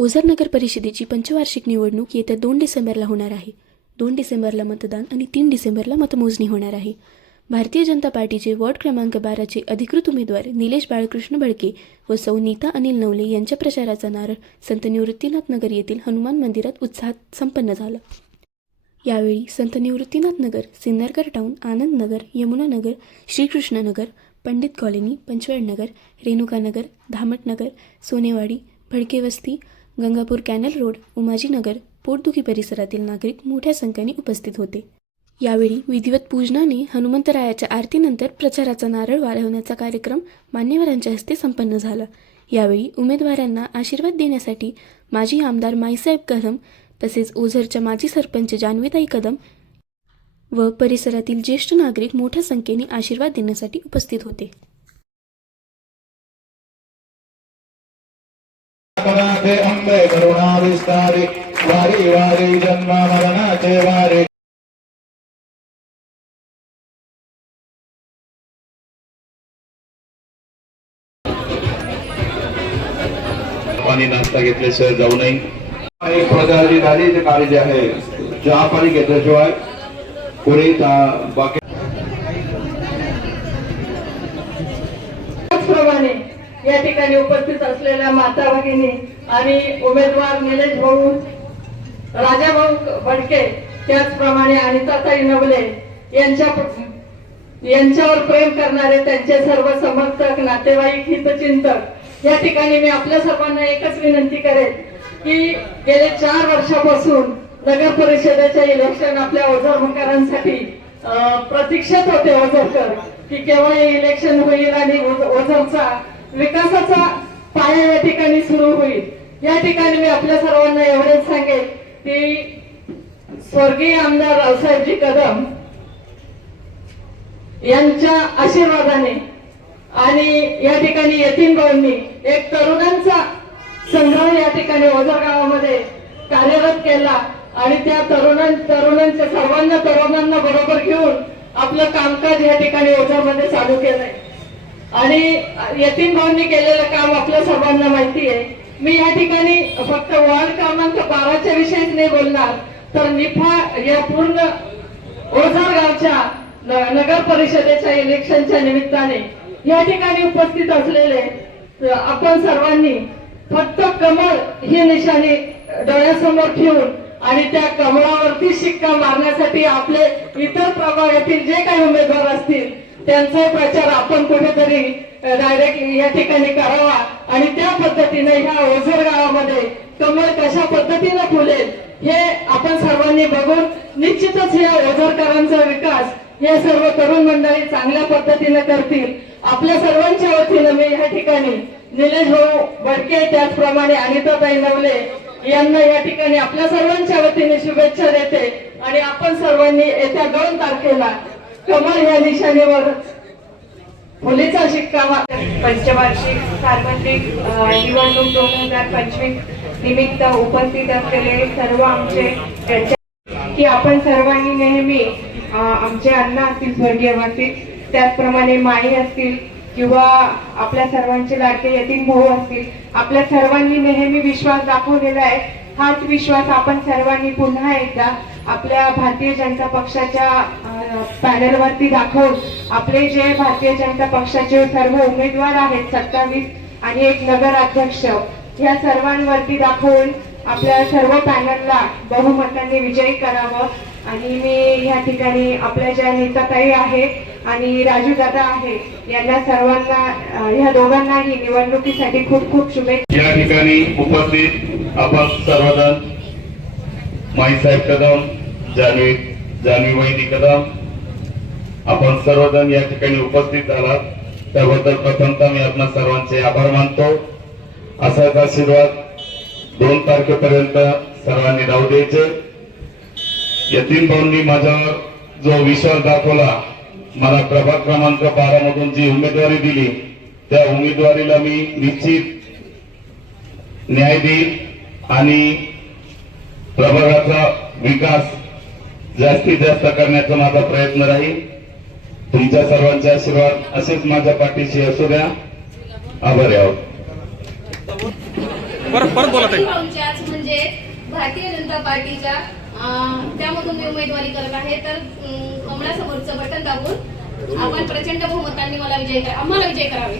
ओझर नगर परिषदेची पंचवार्षिक निवडणूक येत्या दोन डिसेंबरला होणार आहे. दोन डिसेंबरला मतदान आणि तीन डिसेंबरला मतमोजणी होणार आहे. भारतीय जनता पार्टीचे वॉर्ड क्रमांक बाराचे अधिकृत उमेदवार निलेश बाळकृष्ण भडके व सौ नीता अनिल नवले यांच्या प्रचाराचा नारळ संत निवृत्तीनाथ नगर येथील हनुमान मंदिरात उत्साहात संपन्न झाला. यावेळी Sant Nivruttinath Nagar Sinnarkar town Anand Nagar Yamuna Nagar Pandit colony Panchavad Nagar Renukanagar Dhamatnagar Sonewadi Bhadke Vasti Gangapur canal road Umaji Nagar पोटदुखी परिसरातील नागरिक मोठ्या संख्येने उपस्थित होते. यावेळी विधिवत पूजनाने हनुमंतरायाच्या आरतीनंतर प्रचाराचा नारळ वाढवण्याचा कार्यक्रम मान्यवरांच्या हस्ते संपन्न झाला. यावेळी उमेदवारांना आशीर्वाद देण्यासाठी माजी आमदार माईसाहेब कदम तसेच ओझरच्या माजी सरपंच जान्हवीताई कदम व परिसरातील ज्येष्ठ नागरिक मोठ्या संख्येने आशीर्वाद देण्यासाठी उपस्थित होते. पदार्थे अंबे करुणा विस्तारे वारी वारी जन्म मरणाचे वारे पाणी नाश्ता घेतल्याशिवाय जाऊ नये. एक प्रकारची गाडीचे काळजी आहे. चहा पाणी घेतल्याशिवाय पुढे जा- बाकी त्याचप्रमाणे या ठिकाणी उपस्थित असलेल्या माता भगिनी आणि उमेदवार निलेश भाऊ राजा भाऊ भडके त्याचप्रमाणे अनिताताई नवले यांच्या यांच्यावर प्रेम करणारे त्यांचे सर्व समर्थक नातेवाईक हितचिंतक या ठिकाणी मी आपल्या सर्वांना एकच विनंती करेन की गेले चार वर्षापासून नगर परिषदेचे इलेक्शन आपल्या ओझरकरांसाठी प्रतीक्षेत होते ओझरकर की केव्हा हे इलेक्शन होईल आणि ओझरचा विकासाचा पाया या ठिकाणी सुरू होईल. या ठिकाणी मी आपल्या सर्वांना एवढेच सांगेन की स्वर्गीय आमदार रावसाहेबजी कदम यांच्या आशीर्वादाने आणि या ठिकाणी यतीन भाऊंनी एक तरुणांचा संग्रह या ठिकाणी ओझर गावामध्ये कार्यरत केला आणि त्या तरुणां तरुणांच्या सर्वांना तरुणांना बरोबर घेऊन आपलं कामकाज या ठिकाणी ओझरमध्ये चालू केलंय. आणि यतीन भाऊंनी केलेलं काम आपल्या सर्वांना माहिती आहे. मी या ठिकाणी फक्त वॉर्ड क्रमांक बाराच्या विषयीच नाही बोलणार तर निफा या पूर्ण ओझर गावच्या नगर परिषदेच्या इलेक्शनच्या निमित्ताने या ठिकाणी उपस्थित असलेले आपण सर्वांनी फक्त कमळ ही निशाणी डोळ्यासमोर ठेवून आणि त्या कमळावरती शिक्का मारण्यासाठी आपले इतर प्रभागातील जे काही उमेदवार असतील त्यांचा प्रचार आपण कुठेतरी डायरेक्ट या ठिकाणी करावा. आणि त्या पद्धतीने ह्या ओझर गावामध्ये कमळ कशा पद्धतीने फुलेल हे आपण सर्वांनी बघून निश्चितच या ओझरकरांचा विकास हे सर्व तरुण मंडळी चांगल्या पद्धतीने करतील. आपल्या सर्वांच्या वतीनं मी या ठिकाणी निलेश भाऊ बडके त्याचप्रमाणे अनिताताई नवले यांना या ठिकाणी आपल्या सर्वांच्या वतीने शुभेच्छा देते. आणि आपण सर्वांनी येत्या दोन तारखेला कमल या निशाणीवर मुलीचा शिक्का मा- पंचवार्षिक सार्वत्रिक निवडणूक दोन हजार पंचवीस निमित्त उपस्थित असलेले सर्व आमचे याच्या- की आपण सर्वांनी नेहमी आमचे अण्णा असतील स्वर्गीय असतील त्याचप्रमाणे माई असतील किंवा आपल्या सर्वांचे लाडके यतीम भाऊ असतील आपल्या सर्वांनी नेहमी विश्वास दाखवलेला आहे. हाच विश्वास आपण सर्वांनी पुन्हा एकदा आपल्या भारतीय जनता पक्षाच्या अ, पॅनलवरती दाखवून आपले जे भारतीय जनता पक्षाचे सर्व उमेदवार आहेत सत्तावीस आणि एक नगर अध्यक्ष या सर्वांवरती दाखवून आपल्या सर्व पॅनलला बहुमतांनी विजयी करावं. आणि मी या ठिकाणी आपल्या ज्या नेताताई आहे आणि राजू दादा आहे यांना सर्वांना या ह्या दोघांनाही निवडणुकीसाठी खूप खूप शुभेच्छा. या ठिकाणी उपस्थित आपण सर्वजण माईसाहेब कदम जानवी जानवी वैदी कदम आपण सर्वजण या ठिकाणी उपस्थित झालात. त्याबद्दल प्रथमतः मी आपणा सर्वांचे आभार मानतो. असाच आशीर्वाद दोन तारखेपर्यंत सर्वांनी राहू द्यायचे. यतीन भाऊंनी माझ्यावर जो विश्वास दाखवला मला प्रभाग क्रमांक बारा मधून जी उमेदवारी दिली त्या उमेदवारीला मी निश्चित न्याय देईन आणि प्रभागाचा विकास जास्तीत जास्त करण्याचा माझा प्रयत्न राहील. तुमच्या सर्वांचे आशीर्वाद असेच माझ्या पाठीशी असू द्या. आभारी आहोत. भाऊंच्याच म्हणजे भारतीय जनता पार्टीच्या त्यामधून मी उमेदवारी करत आहे तर कमळासमोरचं बटन दाबून आपण प्रचंड बहुमतांनी मला विजय करा आम्हाला विजय करावे.